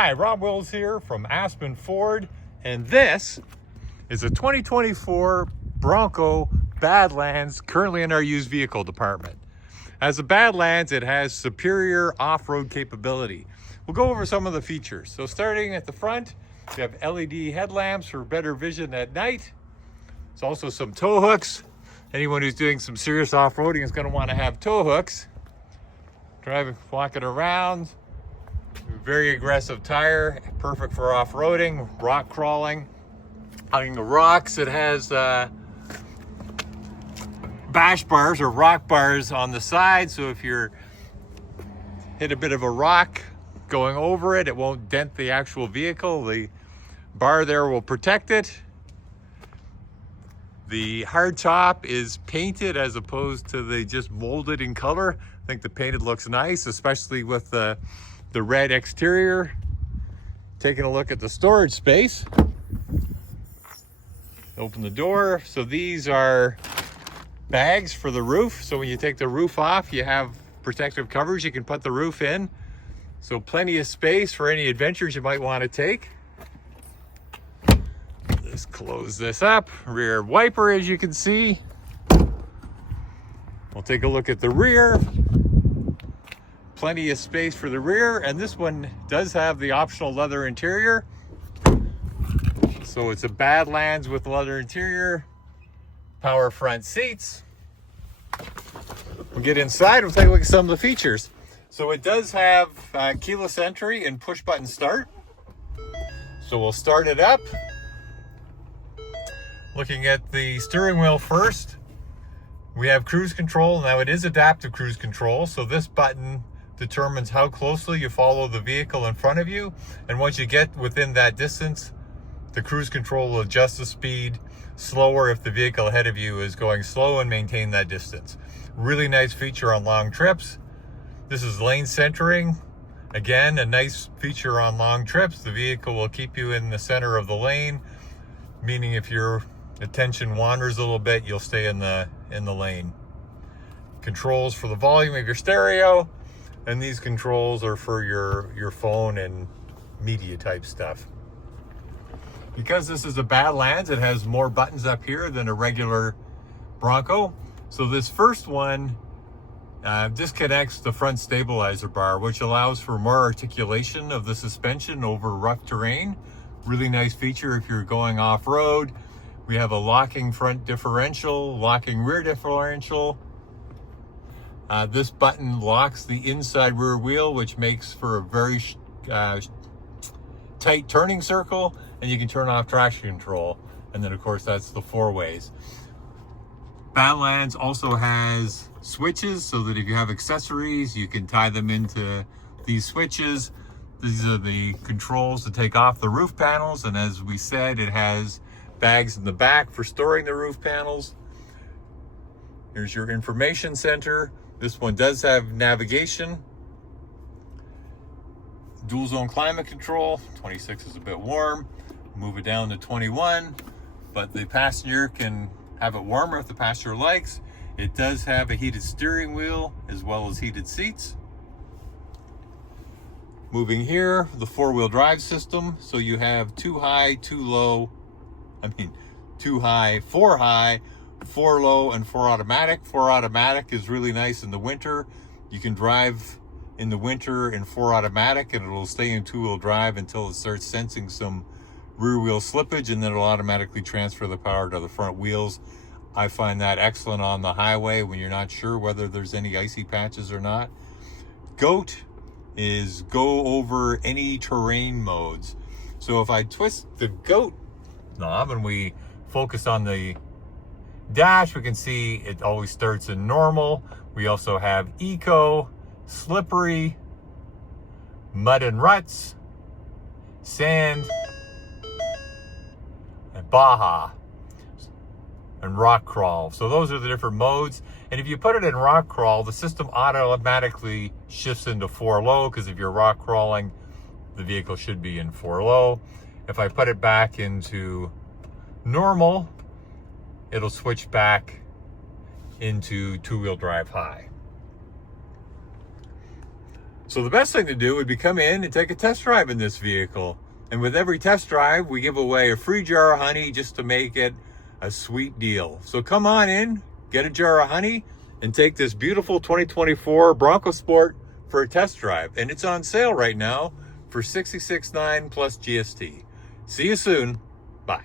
Hi, Rob Wills here from Aspen Ford, and this is a 2024 Bronco Badlands, currently in our used vehicle department. As a Badlands, it has superior off-road capability. We'll go over some of the features. So starting at the front, you have LED headlamps for better vision at night. There's also some tow hooks. Anyone who's doing some serious off-roading is going to want to have tow hooks. Walking around. Very aggressive tire, perfect for off-roading, rock crawling. On the rocks, it has bash bars or rock bars on the side, so if you're hit a bit of a rock going over it, it won't dent the actual vehicle. The bar there will protect it. The hard top is painted as opposed to the just molded in color. I think the painted looks nice, especially with the red exterior. Taking a look at the storage space. Open the door. So these are bags for the roof. So when you take the roof off, you have protective coverage. You can put the roof in. So plenty of space for any adventures you might want to take. Let's close this up. Rear wiper, as you can see. We'll take a look at the rear. Plenty of space for the rear, and this one does have the optional leather interior. So it's a Badlands with leather interior, power front seats. We'll get inside, we'll take a look at some of the features. So it does have keyless entry and push button start. So we'll start it up. Looking at the steering wheel first, we have cruise control. Now it is adaptive cruise control, so this button determines how closely you follow the vehicle in front of you, and once you get within that distance, the cruise control will adjust the speed slower if the vehicle ahead of you is going slow and maintain that distance. Really nice feature on long trips. This is lane centering. Again, a nice feature on long trips. The vehicle will keep you in the center of the lane, meaning if your attention wanders a little bit, you'll stay in the lane. Controls for the volume of your stereo. And these controls are for your phone and media type stuff. Because this is a Badlands, it has more buttons up here than a regular Bronco. So this first one disconnects the front stabilizer bar, which allows for more articulation of the suspension over rough terrain. Really nice feature if you're going off-road. We have a locking front differential, locking rear differential. This button locks the inside rear wheel, which makes for a very tight turning circle, and you can turn off traction control. And then of course that's the 4-ways. Badlands also has switches so that if you have accessories, you can tie them into these switches. These are the controls to take off the roof panels, and as we said, it has bags in the back for storing the roof panels. Here's your information center. This one does have navigation. Dual zone climate control. 26 is a bit warm. Move it down to 21, but the passenger can have it warmer if the passenger likes. It does have a heated steering wheel as well as heated seats. Moving here, the 4-wheel drive system. So you have 2 high, 4 high, 4 low, and 4 automatic. 4 automatic is really nice in the winter. You can drive in the winter in 4 automatic and it'll stay in 2-wheel drive until it starts sensing some rear wheel slippage, and then it'll automatically transfer the power to the front wheels. I find that excellent on the highway when you're not sure whether there's any icy patches or not. GOAT is go over any terrain modes. So if I twist the GOAT knob and we focus on the dash, we can see it always starts in normal. We also have eco, slippery, mud and ruts, sand, and baja, and rock crawl. So those are the different modes. And if you put it in rock crawl, the system automatically shifts into 4 low, because if you're rock crawling, the vehicle should be in 4 low. If I put it back into normal, it'll switch back into 2-wheel drive high. So the best thing to do would be come in and take a test drive in this vehicle. And with every test drive, we give away a free jar of honey just to make it a sweet deal. So come on in, get a jar of honey, and take this beautiful 2024 Bronco Sport for a test drive. And it's on sale right now for $66,900 plus GST. See you soon. Bye.